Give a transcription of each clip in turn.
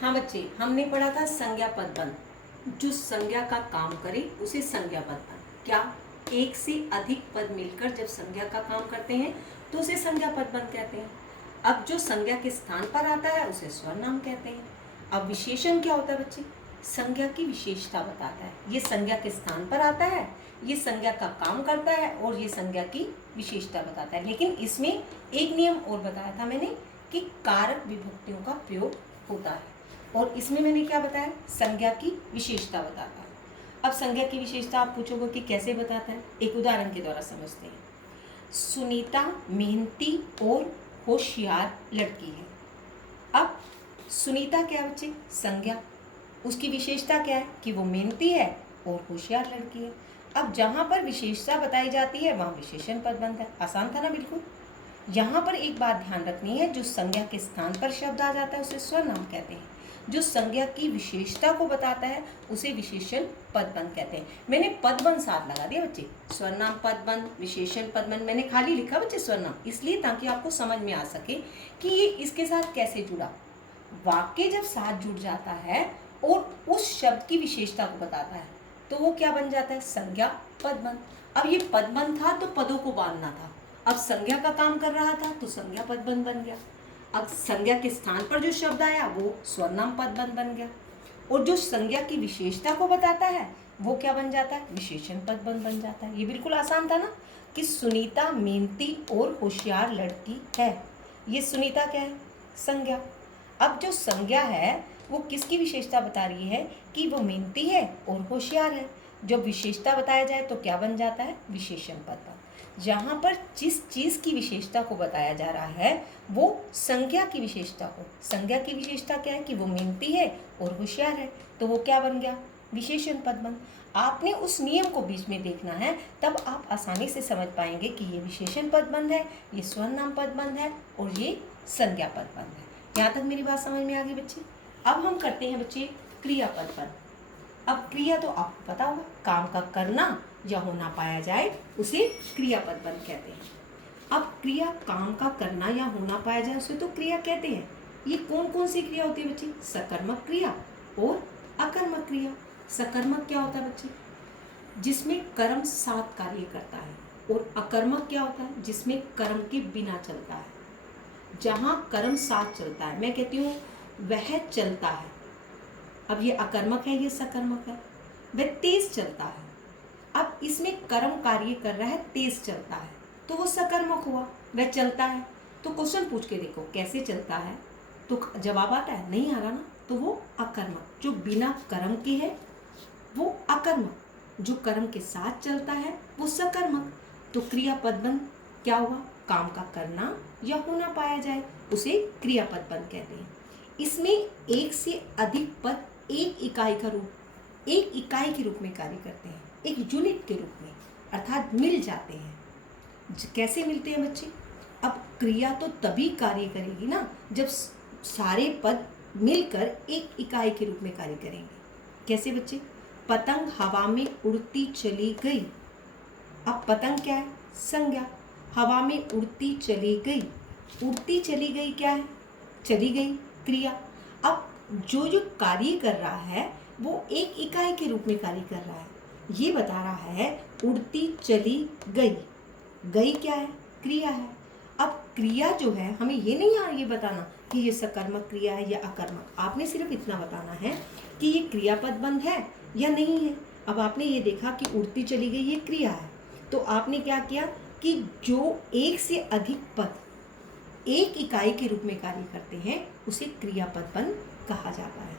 हाँ बच्चे, हमने पढ़ा था संज्ञा पद बंध। जो संज्ञा का काम करे उसे संज्ञा पद बंध। क्या एक से अधिक पद मिलकर जब संज्ञा का काम करते हैं तो उसे संज्ञा पद बंध कहते हैं। अब जो संज्ञा के स्थान पर आता है उसे स्वरनाम कहते हैं। अब विशेषण क्या होता है बच्चे? संज्ञा की विशेषता बताता है। ये संज्ञा के स्थान पर आता है, ये संज्ञा का काम करता है और ये संज्ञा की विशेषता बताता है। लेकिन इसमें एक नियम और बताया था मैंने कि कारक विभक्तियों का प्रयोग होता है, और इसमें मैंने क्या बताया? संज्ञा की विशेषता बताता है। अब संज्ञा की विशेषता आप पूछोगे कि कैसे बताता है? एक उदाहरण के द्वारा समझते हैं। सुनीता मेहनती और होशियार लड़की है। अब सुनीता क्या है बच्चे? संज्ञा। उसकी विशेषता क्या है? कि वो मेहनती है और होशियार लड़की है। अब जहाँ पर विशेषता बताई जाती है वहाँ विशेषण पद बनता है। आसान था ना बिल्कुल। यहाँ पर एक बात ध्यान रखनी है, जो संज्ञा के स्थान पर शब्द आ जाता है उसे स्वरनाम कहते हैं। जो संज्ञा की विशेषता को बताता है उसे विशेषण पदबंध कहते हैं। मैंने पदबंध साथ लगा दिया बच्चे, स्वरनाम पदबंध, विशेषण पदबंध। मैंने खाली लिखा बच्चे स्वरनाम, इसलिए ताकि आपको समझ में आ सके कि ये इसके साथ कैसे जुड़ा। वाक्य जब साथ जुड़ जाता है और उस शब्द की विशेषता को बताता है तो वो क्या बन जाता है? संज्ञा पदबंध। अब ये पदबंध था तो पदों को बांधना था, अब संज्ञा का काम कर रहा था तो संज्ञा पदबंध बन गया। अब संज्ञा के स्थान पर जो शब्द आया वो स्वरनाम पदबंध बन गया, और जो संज्ञा की विशेषता को बताता है वो क्या बन जाता है? विशेषण पदबंध बन जाता है। ये बिल्कुल आसान था ना कि सुनीता मेहनती और होशियार लड़की है। ये सुनीता क्या है? संज्ञा। अब जो संज्ञा है वो किसकी विशेषता बता रही है? कि वो मेहनती है और होशियार है। जब विशेषता बताया जाए तो क्या बन जाता है? विशेषण पदबंध। जहाँ पर जिस चीज़ की विशेषता को बताया जा रहा है वो संज्ञा की विशेषता को, संज्ञा की विशेषता क्या है? कि वो मेहनती है और होशियार है, तो वो क्या बन गया? विशेषण पदबंध। आपने उस नियम को बीच में देखना है, तब आप आसानी से समझ पाएंगे कि ये विशेषण पदबंध है, ये स्वरनाम पदबंध है और ये संज्ञा पदबंध है। यहाँ तक मेरी बात समझ में आ गई बच्चे? अब हम करते हैं बच्चे क्रिया पदबंध। अब क्रिया तो आपको पता होगा, काम का करना या होना पाया जाए उसे क्रिया पदबंध कहते हैं। अब क्रिया काम का करना या होना पाया जाए उसे तो क्रिया कहते हैं। ये कौन कौन सी क्रिया होती है बच्चे? सकर्मक क्रिया और अकर्मक क्रिया। सकर्मक क्या होता है बच्चे? जिसमें कर्म साथ कार्य करता है, और अकर्मक क्या होता है? जिसमें कर्म के बिना चलता है। जहाँ कर्म साथ चलता है, मैं कहती हूँ वह चलता है। अब ये अकर्मक है, ये सकर्मक है। वह तेज चलता है। अब इसमें कर्म कार्य कर रहा है, तेज चलता है, तो वो सकर्मक हुआ। वह चलता है तो क्वेश्चन पूछ के देखो कैसे चलता है, तो जवाब आता है? नहीं आ रहा ना, तो वो अकर्मक। जो बिना कर्म के है वो अकर्मक, जो कर्म के साथ चलता है वो सकर्मक। तो क्रिया पदबंध क्या हुआ? काम का करना या होना पाया जाए उसे क्रिया पदबंध कहते हैं। इसमें एक से अधिक पद एक इकाई के रूप में कार्य करते हैं, एक यूनिट के रूप में, अर्थात मिल जाते हैं। कैसे मिलते हैं बच्चे? अब क्रिया तो तभी कार्य करेगी ना जब सारे पद मिलकर एक इकाई के रूप में कार्य करेंगे। कैसे बच्चे? पतंग हवा में उड़ती चली गई। अब पतंग क्या है? संज्ञा। हवा में उड़ती चली गई, उड़ती चली गई क्या है? चली गई क्रिया। अब जो कार्य कर रहा है वो एक इकाई के रूप में कार्य कर रहा है। ये बता रहा है उड़ती चली गई। गई क्या है? क्रिया है। अब क्रिया जो है, हमें ये नहीं ये बताना कि ये सकर्मक क्रिया है या अकर्मक। आपने सिर्फ इतना बताना है कि ये क्रिया पदबंध है या नहीं है। अब आपने ये देखा कि उड़ती चली गई ये क्रिया है, तो आपने क्या किया कि जो एक से अधिक पद एक इकाई के रूप में कार्य करते हैं उसे क्रिया पदबंध कहा जाता है।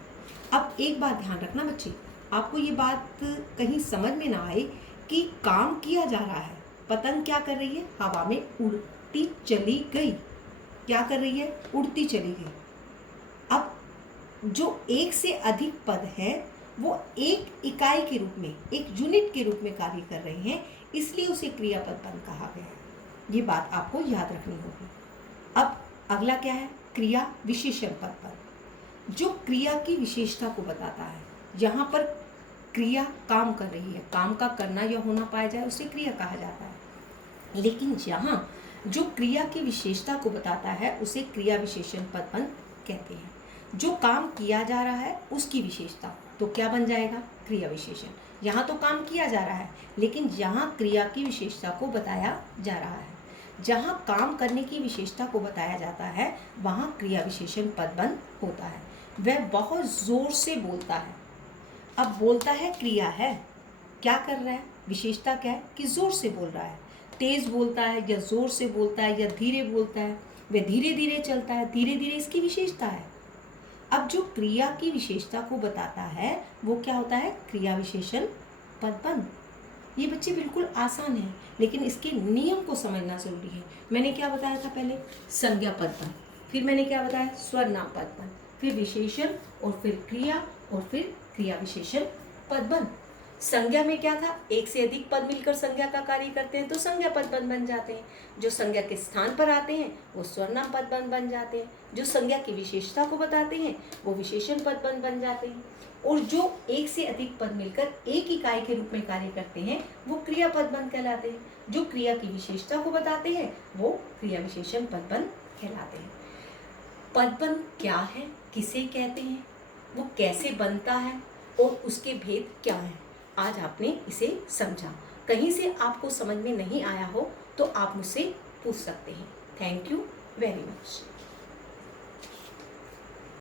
अब एक बात ध्यान रखना बच्चे, आपको ये बात कहीं समझ में ना आए कि काम किया जा रहा है। पतंग क्या कर रही है? हवा में उड़ती चली गई। क्या कर रही है? उड़ती चली गई। अब जो एक से अधिक पद है वो एक इकाई के रूप में, एक यूनिट के रूप में कार्य कर रहे हैं, इसलिए उसे क्रिया पदबंध कहा गया है। ये बात आपको याद रखनी होगी। अब अगला क्या है? क्रिया विशेषण पदबंध। जो क्रिया की विशेषता को बताता है। यहाँ पर क्रिया काम कर रही है, काम का करना या होना पाया जाए उसे क्रिया कहा जाता है। लेकिन यहाँ जो क्रिया की विशेषता को बताता है उसे क्रिया विशेषण पदबंध कहते हैं। जो काम किया जा रहा है उसकी विशेषता, तो क्या बन जाएगा? क्रिया विशेषण। यहाँ तो काम किया जा रहा है, लेकिन यहाँ क्रिया की विशेषता को बताया जा रहा है। जहाँ काम करने की विशेषता को बताया जाता है वहाँ क्रिया विशेषण पदबंध होता है। वह बहुत जोर से बोलता है। अब बोलता है क्रिया है, क्या कर रहा है? विशेषता क्या है कि जोर से बोल रहा है। तेज बोलता है या जोर से बोलता है या धीरे बोलता है, वह धीरे धीरे चलता है, धीरे धीरे इसकी विशेषता है। अब जो क्रिया की विशेषता को बताता है वो क्या होता है? क्रिया विशेषण पदबंध। ये बच्चे बिल्कुल आसान है, लेकिन इसके नियम को समझना जरूरी है। मैंने क्या बताया था पहले? संज्ञा पदबंध, फिर मैंने क्या बताया? स्वरनाम पदबंध, फिर विशेषण और फिर क्रिया और फिर क्रिया विशेषण पदबंध। संज्ञा में क्या था? एक से अधिक पद मिलकर संज्ञा का कार्य करते हैं तो संज्ञा पदबंध बन जाते हैं। जो संज्ञा के स्थान पर आते हैं वो स्वरनाम पदबंध बन जाते हैं। जो संज्ञा की विशेषता को बताते हैं वो विशेषण पदबंध बन जाते हैं। और जो एक से अधिक पद मिलकर एक इकाई के रूप में कार्य करते हैं वो क्रिया पदबंध कहलाते हैं। जो क्रिया की विशेषता को बताते हैं वो क्रिया विशेषण पदबंध कहलाते हैं। पदबंध क्या है, किसे कहते हैं, वो कैसे बनता है और उसके भेद क्या हैं, आज आपने इसे समझा। कहीं से आपको समझ में नहीं आया हो तो आप मुझसे पूछ सकते हैं। Thank you very much.